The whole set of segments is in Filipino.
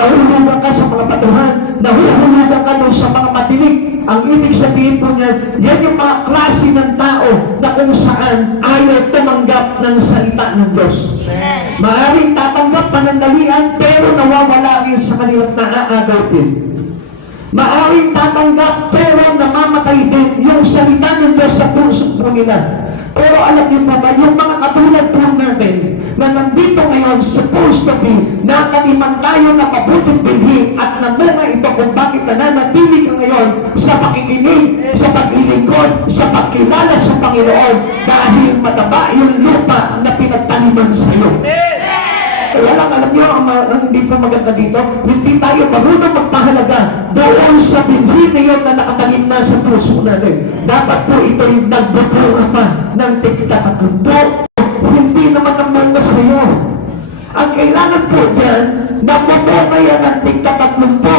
Nahulugan ka sa mga batuhan, nahulugan ka doon sa mga matinik. Ang ibig sabihin po niya, yan yung mga klase ng tao na kung saan ayaw tumanggap ng salita ng Diyos. Maaaring tatanggap panandalian, pero nawawala rin sa kanilang naaagawin. Maaaring tatanggap, pero namamatay din yung salita ng Diyos sa puso po nila. Pero alam niyo pa ba, yung mga katulad po natin, na nandito ngayon, supposed to be, nakaliman tayo na mabuting bilhin at namunga ito kung bakit nananatili ka ngayon sa pakikinig, sa paglilingkod, sa pagkilala sa Panginoon dahil mataba yung lupa na pinagtaniman sa iyo. Kaya lang, alam niyo, ang hindi pa maganda dito, hindi tayo marunong magpahalaga doon sa binhi na yun na nakatanim na sa puso natin. Dapat po ito'y nagbubura pa ng tigtatatlo. Hindi naman namunga sa iyo. Ang kailangan po dyan, nagbubunga yan ng tigtatatlo.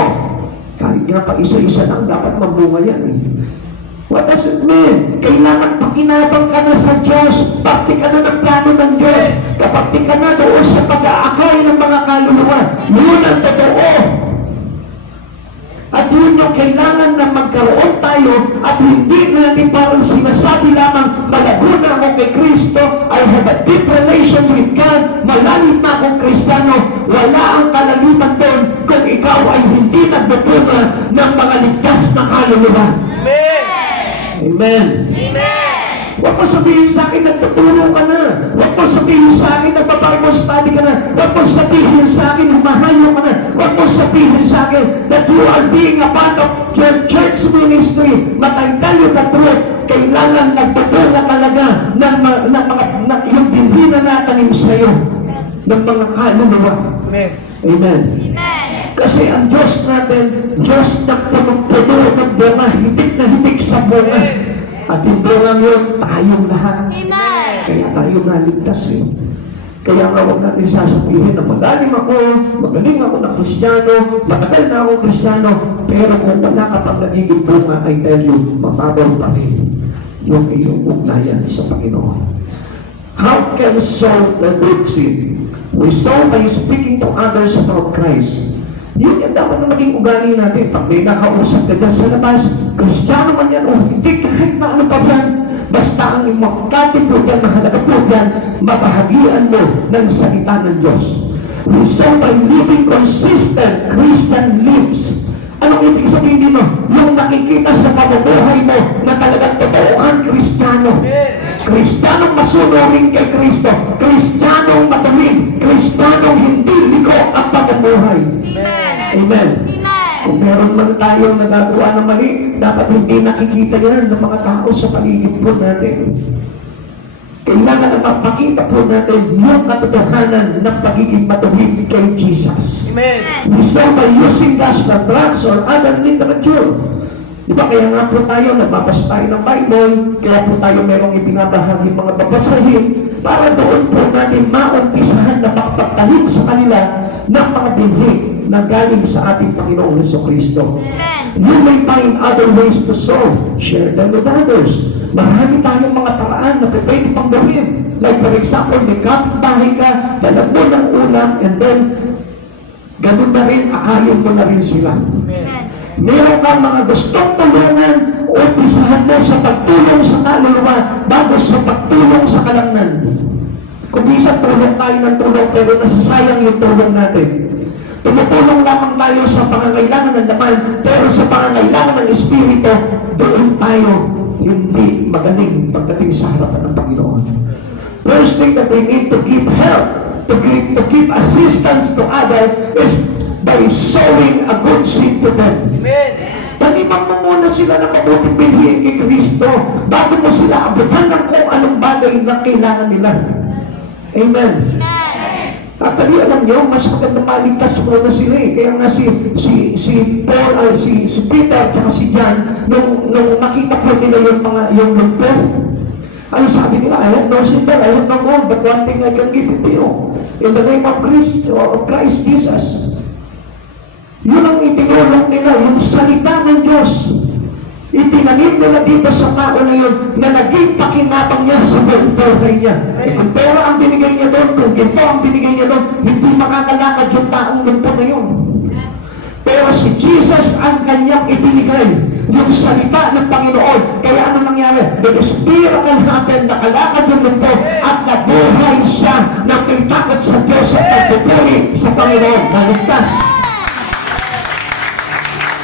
Kahit nga pa isa-isa lang, dapat mabunga yan eh. What does it mean? Kailangan pakinabang ka na sa Diyos. Pakti ka na ng plano ng Diyos. Kapakti ka na doon sa pag-aakay ng mga kaluluwa. Yun ang totoo. At yun yung kailangan na magkaroon tayo at hindi natin parang sinasabi lamang malago na ako kay Kristo, I have a deep relation with God, malalim na akong Kristiyano. Wala ang kalaliman doon kung ikaw ay hindi nagbubunga ng mga ligtas na kaluluwa. Amen. Amen. Huwag mo sabihin sa akin, nagtutulong ka na. Huwag mo sabihin sa akin, nagpa-Bible study ka na. Huwag mo sabihin sa akin, humahayo ka na. Huwag mo sabihin sa akin that you are being a part of your church ministry. But I tell you the truth, kailangan nagtutulong talaga ng yung binhi na natanim sa iyo ng mga kaluluwa. Amen. Amen. Kasi ang Diyos natin, Diyos na punong-puno ng bunga, hitik na hitik sa bunga. At yung bunga yun, tayong lahat. Amen. Kaya tayo naligtas eh. Kaya nga huwag natin sasabihin na magaling ako na Kristiyano, matagal na ako Kristiyano, pero kung wala ka pang nagiging bunga, I tell you, mababaw pa rin yung iyong ugnayan sa Panginoon. How can sow the good seed? We sow by speaking to others about Christ. Yun yung dapat na maging ugali natin. Pag may nakausap ka dyan sa labas, Kristiyano man yan o hindi, kahit na ano pa yan, basta ang makati po dyan, mahalaga po dyan, mabahagian mo ng salita ng Diyos. We sow by living consistent Christian lives. Anong ibig sabihin mo? Yung nakikita sa pamumuhay mo na talagang totoo kang Kristiyano. Kristyanong masunurin kay Kristo. Kristyanong matuwid. Kristyanong hindi liko ang pamumuhay. Amen. Kung meron man tayo nagagawa ng mali, dapat hindi nakikita yan ng mga tao sa paligid po natin. Kailangan na mapakita po natin yung katotohanan ng pagiging matuwid kay Jesus. Amen. We saw by using gospel tracts or other literature. Diba kaya nga po tayo, nagbabasa tayo ng Bible, kaya po tayo merong ibinabahagi mga babasahin para doon po natin maumpisahan na makapagtalim sa kanila ng mga binhi na galing sa ating Panginoong Jesucristo. You may find other ways to sow. Share them with others. Marami tayong mga paraan na pwede pang gawin. Like for example, may kapitbahay ka, dala mo ng ulam, and then ganun na rin, akalin mo na rin sila. Meron kang mga gustong tulungan, umpisahan mo sa pagtulong sa kaluluwa bago sa pagtulong sa kalangnan. Kung minsan tulong tayo ng tulong, pero nasasayang yung tulong natin. Tumutulong lamang tayo sa pangangailangan ng laman, pero sa pangangailangan ng Espiritu, doon tayo hindi magaling pagdating sa harapan ng Panginoon. First thing that we need to give help, to give assistance to others is by sowing a good seed to them. Amen. Taniman mo muna sila ng mabuting binhi kay Kristo bago mo sila abutan ng kung anong bagay na kailangan nila. Amen. At alam niyo, mas maganda maligtas muna sila eh. Kaya nga si Paul, si Peter, at si John, nung nakita po nila yung lumper, ano sabi nila? I have no silver, I have no gold, but one thing I can give it to you. In the name of Christ Jesus. Yun ang itinulong nila, yung salita ng Diyos. Itinanim nila dito sa tao na yun na naging pakinabang niya sa buong buhay niya. Kung pera ang binigay niya doon, kung ginto ang binigay niya doon, hindi makakalakad yung taong lumpo na yun. si Jesus ang kanyang ibinigay, yung salita ng Panginoon. Kaya ano nangyari? The miracle happened, nakalakad yung mundo at nabuhay siya na may takot sa Diyos at nagpupuri sa Panginoon. Naligtas.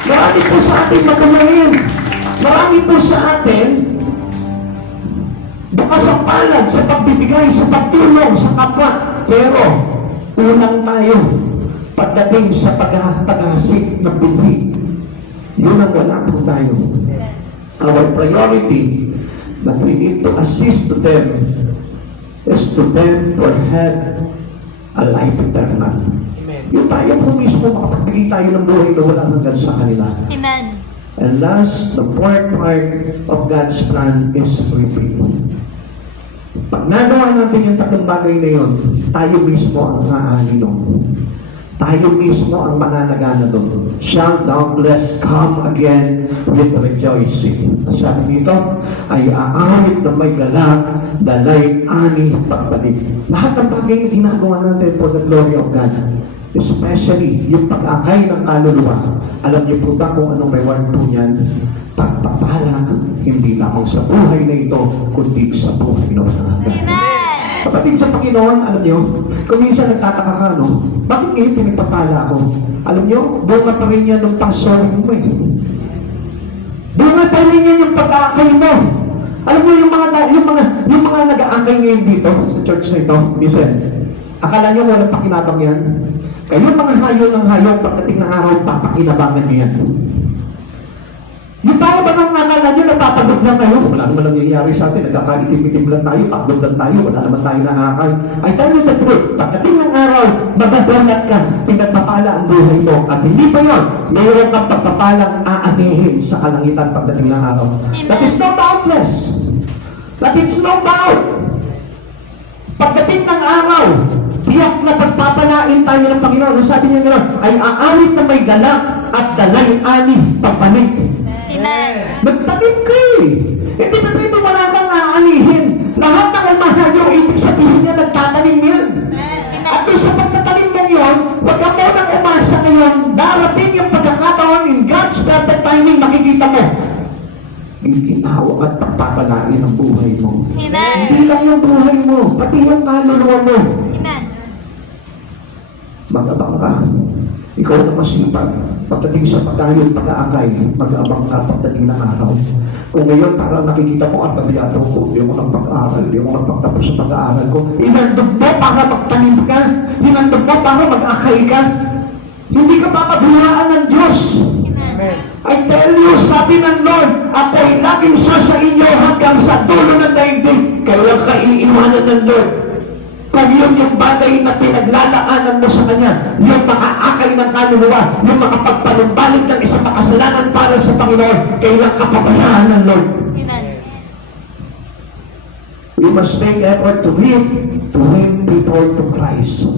Marami po sa atin magaling. Marami po sa atin bukas ang palad sa pagbibigay, sa pagtulong sa kapwa. Pero unang tayo pagdating sa paghahasik ng buhay. Yun ang wala po tayo. Our priority that we need to assist to them is to them to have a life eternal. Yung tayo po mismo makapagbigay tayo ng buhay na wala hanggang sa kanila. Amen. And last, the fourth part of God's plan is reaping. Pag nagawa natin yung tatlong bagay na yun, tayo mismo ang haali nun. Tayo mismo ang mananagana doon. Shall doubtless come again with rejoicing. Sabi nito, ay aawit na may galak, dalay, ani, pagbalik. Lahat ng bagay na ginagawa natin for the glory of God. Especially yung pag-akay ng kaluluwa. Alam niyo po ba kung anong reward po niyan? Pagpapala, hindi lamang sa buhay na ito, kundi sa buhay na wala. Kapatid sa Panginoon, alam niyo, kung minsan nagtataka ka, no? Bakit ngayon pinagpapala ako? Alam niyo, bunga pa rin yan ng pasorin mo eh. Bunga pa rin yan yung pag-aakay mo. Alam niyo, yung mga nag-aakay ngayon dito, sa church na ito, listen, akala niyo walang pakinabang yan? Kayo mga hayo ng hayo, pagdating ng araw, papakinabangan niyo yan. Yung tao ba nang akala nyo, napapagod lang kayo? Wala naman nangyayari sa atin, nagkakaitim-itim lang tayo, pagod lang tayo, wala naman tayo nakakay. I tell you the truth, pagdating ng araw, mababalat ka, pinagpapala ang buhay mo. At hindi pa yun, mayroon kang pagpapalang aanihin sa kalangitan pagdating ng araw. That is no doubtless. That is no doubt. Pagdating ng araw, tiyak na pagpapalain tayo ng Panginoon. Ang sabi niya gano'n, ay aalit na may galak at dalay-ani pagpanik. Nagtanim ka eh. Hindi na pwede wala kang aanihin. Lahat ng umahayo, ibig sabihin niya, nagtatanim yan. At doon sa pagtatanim mo yun, huwag ka munang umasa ngayon, darating yung pagkakataon in God's perfect timing, makikita mo. Ginawa at pagpapalain ang buhay mo. Hindi lang yung buhay mo, pati yung kaluluwa mo. Mag-abang ka. Ikaw na masipag. Pagdating sa pagkayon, pag-aakay, mag-abang ka pagdating na araw. Kung ngayon parang nakikita mo, pabiyado ko, hindi mo nang pag-aaral, hindi mo nang pagtapos sa pag-aaral ko. Inandog mo para magtanim ka. Inandog mo para mag-akay ka. Hindi ka papabuhaan ng Diyos. I tell you, sabi ng Lord, ako'y laging sa inyo hanggang sa dulo ng daigdig. Kailan ka iiwanan ng Lord? Kung yun yung bagay na pinaglalaanan mo sa Kanya, yung makaakay ng kaluluwa, yung makapagpanumbalik ng isang makasalanan para sa Panginoon, kailan ka pabayaan ng Lord? We must make effort to win people to Christ.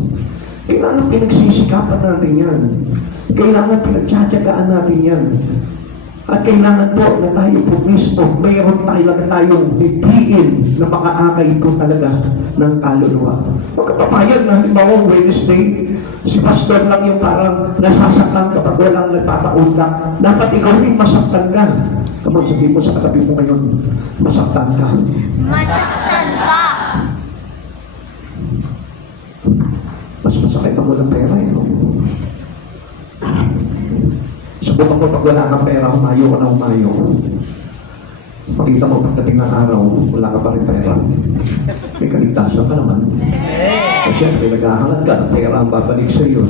Kailangan pinagsisikapan natin yan. Kailangan pinagtsatsagaan natin yan. At kailangan po na tayo po mismo, mayroon tayong bigtiin na makaakay po talaga ng kaluluwa. Huwag ka papayag na halimbawa Wednesday, si pastor lang yung parang nasasaktan kapag walang nagpapautak. Dapat ikaw rin masaktan ka. Come on, sabihin mo sa katabi mo ngayon, masaktan ka. Masaktan ka. Mas masakit pag walang pera eh. No? Subukan mo pag wala kang pera, humayo ka na humayo. Makita mo pagdating ng araw, wala ka pa rin pera. May kaligtasan ka naman. So syempre, nag-ahangat ka, pera ang babalik sa iyo.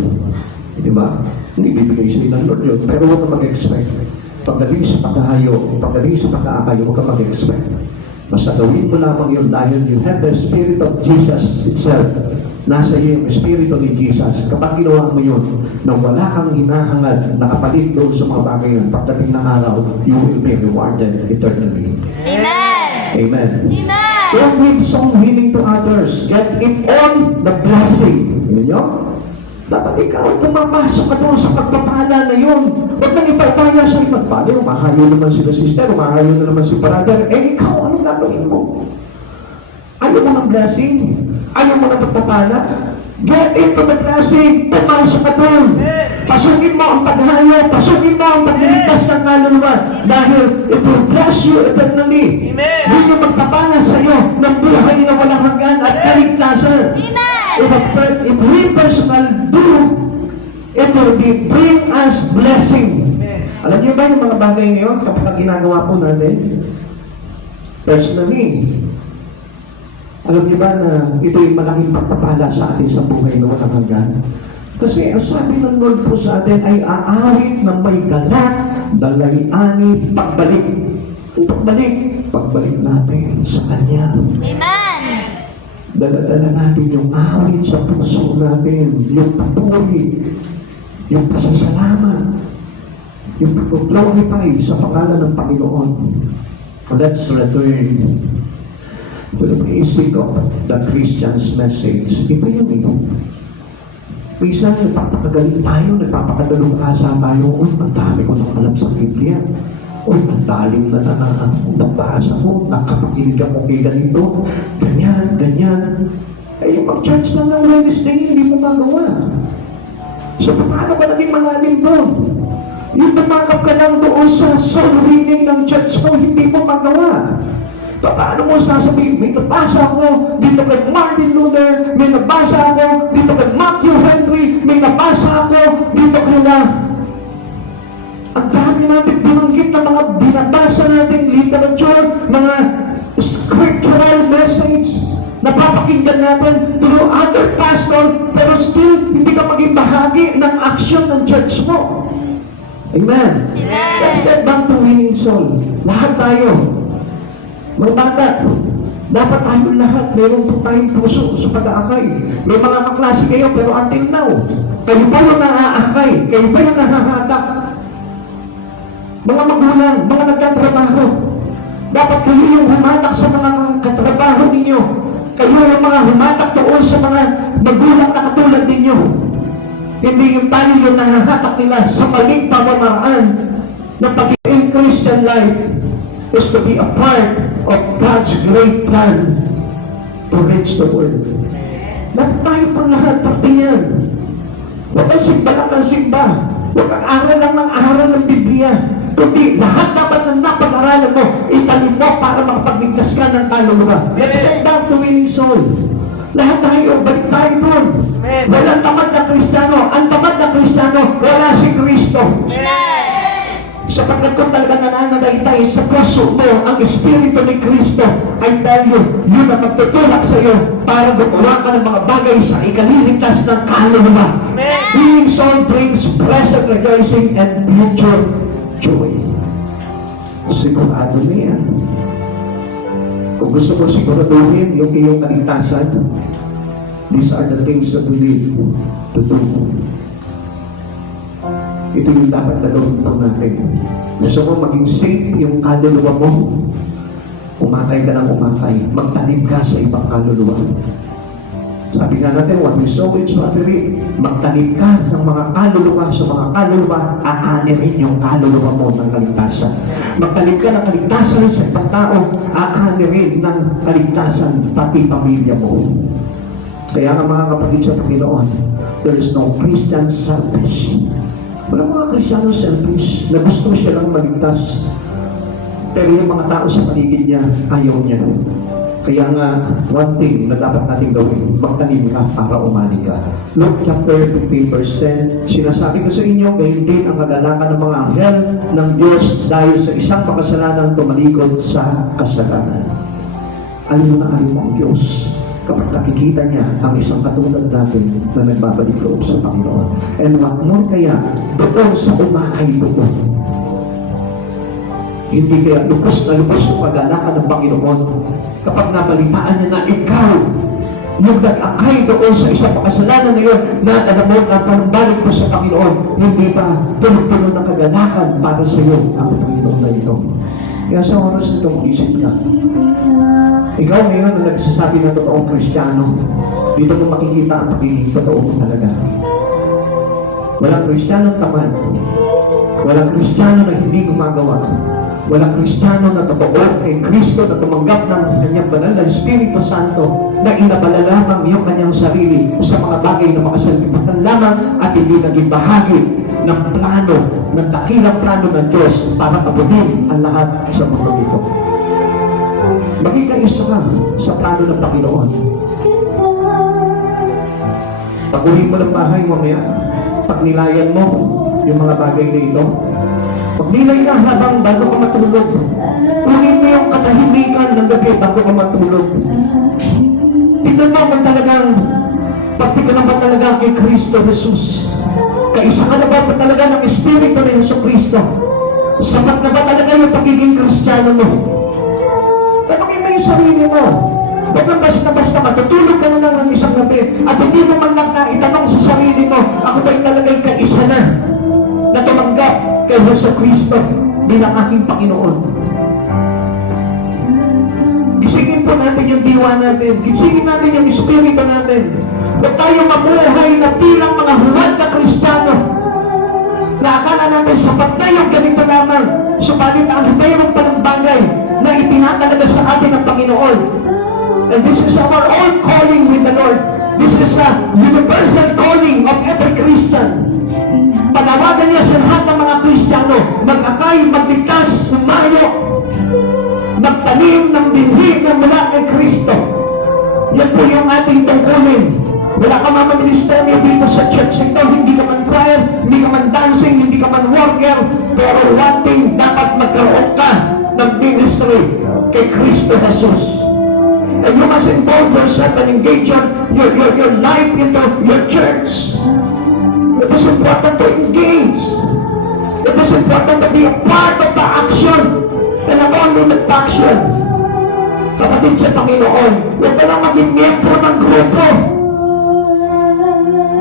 Di ba? Hindi bibigay sa iyo ng Lord yun. Pero huwag ka mag-expect. Pagdating sa pagkahayo, pagdating sa pagkaakayo, huwag ka mag-expect. Basta gawin mo lamang yun dahil you have the Spirit of Jesus itself. Nasa iyo yung Espiritu ni Jesus. Kapag ginawa mo yun, na wala kang hinahangad na kapalit doon sa mga bagay yun, pagdating ng araw, you will be rewarded eternally. Amen. Amen. Amen. Don't give some healing to others. Get it on the blessing. Yun nyo? Dapat ikaw pumapasok ka doon sa pagpapala na yun. Huwag nang ipagpaya sa ibang paano. Umahayo naman sila sister, umahayo na naman si brother. Eh ikaw, anong gagawin mo? Ayaw mo ng blessing? Ayaw mo ng pagpapala? Get into the blessing. Pumasok ka doon. Pasukin mo ang paghayo, pasukin mo ang pagliligtas ng kaluluwa dahil it will bless you eternally. Amen. Yun yung magpapala sa iyo ng buhay na walang hanggan at kaligtasan. Amen. If we personal do, it will bring us blessing. Alam niyo ba yung mga bagay na yun kapag ginagawa po natin? Personally, alam niyo ba na ito yung malaking pagpapala sa atin sa buhay na walang hanggan? Kasi ang sabi ng Lord po sa atin ay aawit na may galak, dalayani, pagbalik. Ang pagbalik, pagbalik natin sa Kanya. Amen. Dala-dala natin yung awit sa puso natin, yung papuri, yung pasasalamat, yung pag-glorify sa pangalan ng Panginoon. Let's return to the basic of the Christian's message. Iba yun eh. Minsan, nagpapakagaling tayo, nagpapakadalong asa tayo, uy, ang dami ko nang alam sa Biblia. Uy, ang daling na nabasa ko, nakapakinig ako kay ganito, ganyan, ganyan. Eh, yung mag-church lang ng Wednesday, hindi mo magawa. So, paano ka naging malalim doon? Yung tumakap ka lang doon sa soul reading ng church mo, hindi mo magawa. Paano mo sasabihin? May nabasa ako dito kay Martin Luther, may nabasa ako dito kay Matthew Henry, may nabasa ako dito kay ang dami natin binanggit na mga binabasa natin literature, mga scriptural message na papakinggan natin through other pastor, pero still hindi ka maging bahagi ng action ng church mo. Amen. Let's get back to winning soul. Lahat tayo. Mga bata, dapat tayo lahat, meron po tayong puso sa pag-aakay. May mga kaklase kayo, pero until now, kayo pa yung naaakay, kayo pa yung nahahatak. Mga magulang, mga nagkatrabaho, dapat kayo yung humatak sa mga katrabaho ninyo. Kayo yung mga humatak doon sa mga magulang na katulad ninyo. Hindi yung tayo yung nahahatak nila sa maling pamamaraan ng pag-in Christian life is to be a part of God's great plan to reach the world. Lahat tayo pang lahat, pati yan. Huwag kang simba lang ng simba. Huwag kang aral lang ng aral ng Biblia. Kundi lahat dapat na napag-aralan mo, itanim mo para makapagligtas ka ng kaluluwa. Let's get back to winning soul. Lahat tayo, balik tayo doon. Walang tamad na Kristiyano. Ang tamad na Kristiyano, wala si Kristo. Amen. Sapagkat kung talaga nananagaytay sa puso mo ang Espiritu ni Kristo, I tell you, yun ang magtutulak sa iyo para gumawa ka ng mga bagay sa ikaliligtas ng kaluluwa. Winning soul brings blessed rejoicing and future joy. Sigurado na yan. Kung gusto mo siguraduhin yung iyong kaligtasan, these are the things that we need to do. Ito yung dapat na gawin po natin. Gusto mo maging safe yung kaluluwa mo, umatay ka ng umatay, magtanim ka sa ibang kaluluwa. Sabi nga natin, what we sow is what we reap. Magtanim ka ng mga kaluluwa sa mga kaluluwa, aanirin yung kaluluwa mo ng kaligtasan. Magtanim ka ng kaligtasan sa ibang tao, aanirin ng kaligtasan pati pamilya mo. Kaya nga mga kapatid sa Panginoon, there is no Christian selfish. Wala mga Kristiyano selfish na gusto siya lang maligtas. Pero yung mga tao sa paligid niya, ayaw niya. Kaya nga, one thing na dapat natin gawin, magtanim ka para umani ka. Luke chapter 15 verse 10, sinasabi ko sa inyo, ngayon din ang kagalakan ng mga anghel ng Diyos dahil sa isang pakasalanan tumalikod sa kasalanan. Alam mo na alam mo ang Diyos kapag nakikita niya ang isang katulad natin na nagbabalik loob sa Panginoon. And what more kaya, doon sa umakay doon. Hindi kaya lubos na pag-alakan ng Panginoon kapag nabalitaan niya na ikaw yung nag-akay doon sa isang pakasalanan na yun na alam mo na panbalik mo sa Panginoon, hindi ba puno-puno ng kagalakan para sa iyo ang Panginoon na ito. Kaya sa oras na ito, mag-isip ka. Ikaw ngayon na nagsasabi ng totoong Kristiyano, dito mo makikita ang pagiging totoo mo talaga. Walang Kristiyanong tamad. Walang Kristiyano na hindi gumagawa. Walang Kristiyano na totoo kay Kristo na tumanggap ng kanyang banal na Espiritu Santo na inabalala lamang yung kanyang sarili sa mga bagay na makasalibatan lamang at hindi naging bahagi ng plano, ng dakilang plano ng Diyos para abutin ang lahat sa mundo nito. Maging kaisa ka sa plano ng Panginoon. Pag-uwi mo ng bahay mamaya, pagnilayan mo yung mga bagay na ito, magnilay ka habang bago ka matulog. Kunin mo yung katahimikan ng gabi bago ka matulog. Tignan mo kung talagang pati ka na ba talaga kay Kristo Jesus. Kaisa ka na ba talaga ng Espiritu ni Yesu Kristo? Sapat na ba talaga yung pagiging Kristiyano mo? Tanongin mo yung sarili mo. Huwag kang basta-basta matutulog ka na lang ng isang gabi at hindi mo man lang na itanong sa sarili mo, ako ba'y talaga'y kaisa na tumanggap kay Yesu Kristo bilang aking Panginoon. Gisingin po natin yung diwa natin. Gisingin natin yung Espiritu natin. Huwag tayo mabuhay na bilang mga huwad na Kristiyano na akala natin sapat na yung ganito lamang. Subalit ang mayroon pa ng bagay na itinatalaga sa atin ng Panginoon. And this is our own calling with the Lord. This is a universal calling of every Christian. Panawagan niya sa lahat ng mga Kristiyano, mag-akay, magligtas, humayo, magtanim ng binhi na mula kay Kristo. Yan po yung ating tungkulin. Wala ka mamaministeryo dito sa church ito, hindi ka man choir, hindi ka man dancing, hindi ka man worker, pero one thing, dapat magkaroon ka ng ministry kay Kristo Jesus. And you must involve yourself and engage your life into your church. It is important to engage. It is important to be a part of the action. And not only the action. Kapatid sa Panginoon, huwag ka lang maging miyembro ng grupo.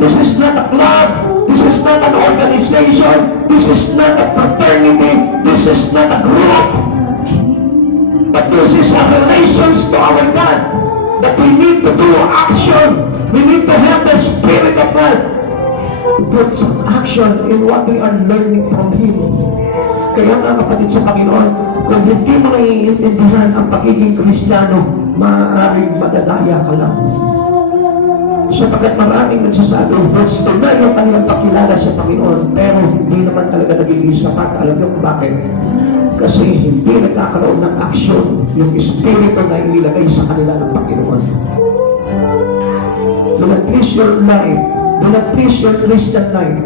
This is not a club. This is not an organization. This is not a fraternity. This is not a group. But this is a relations to our God. That we need to do action. We need to have the Spirit of God. Put some action in what we are learning from Him. Kaya nga kapatid sa Panginoon, kung hindi mo naiintindihan ang pagiging Kristiyano, maaaring madadaya ka lang. Sapagkat maraming nagsasabi, gusto na yung kanilang pakilala sa Panginoon, pero hindi naman talaga nagiging sapat. Alam niyo kung bakit? Kasi hindi nagkakaroon ng aksyon yung Espiritu na inilagay sa kanila ng Panginoon. Do not please your life. Do not please your Christian life.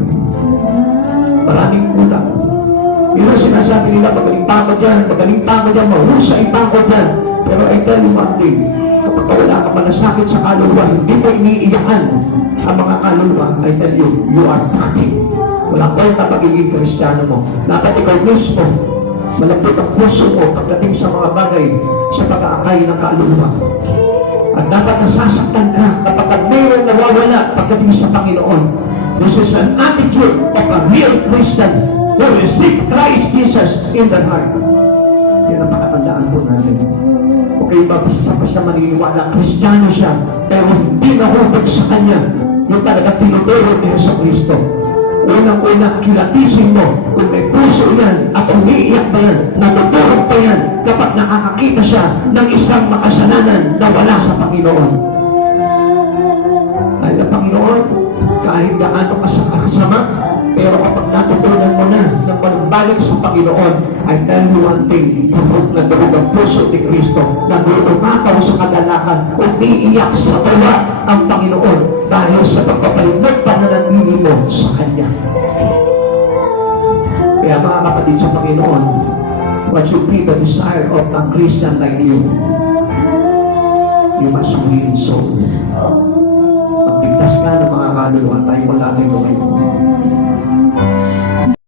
Maraming kulang. Yung sinasabi nila, magaling pa ako dyan, mahusay pa ako dyan. Pero I tell you one thing, kapag wala ka malasakit sa kaluluwa, hindi mo iniiyakan ang mga kaluluwa, I tell you, you are nothing. Walang kwenta pagiging Kristiyano mo. Dapat ikaw mismo, malambot ang puso mo pagdating sa mga bagay sa pag-aakay ng kaluluwa. At dapat nasasaktan ka kapag mayroong nawawala pagdating sa Panginoon. This is an attitude of a real Christian who receive Christ Jesus in their heart. Yan ang pakatandaan po natin. Okay ba basta maniniwala, Kristiyano siya, pero hindi nahubog sa Kanya yung talaga tinuturo ni Yesu Kristo. Unang-una, kilatisin mo kung may puso yan at umiiyak ba yan, natutulog pa yan kapag nakakakita siya ng isang makasalanan na wala sa Panginoon. Dahil ang Panginoon, kahit gaano kasama, pero kapag natutunan mo na ng manumbalik sa Panginoon, I tell you one thing, durog na durog ang puso ni Kristo, nagulumapaw sa kadalakan, umiiyak sa tuwa ang Panginoon dahil sa pagpapalingod pananatili mo sa Kanya. Kaya mga kapatid sa Panginoon, what should be the desire of a Christian like you? You must win soul. Pagligtas ka ng mga kaluluwa, tayo wala tayo ngayon.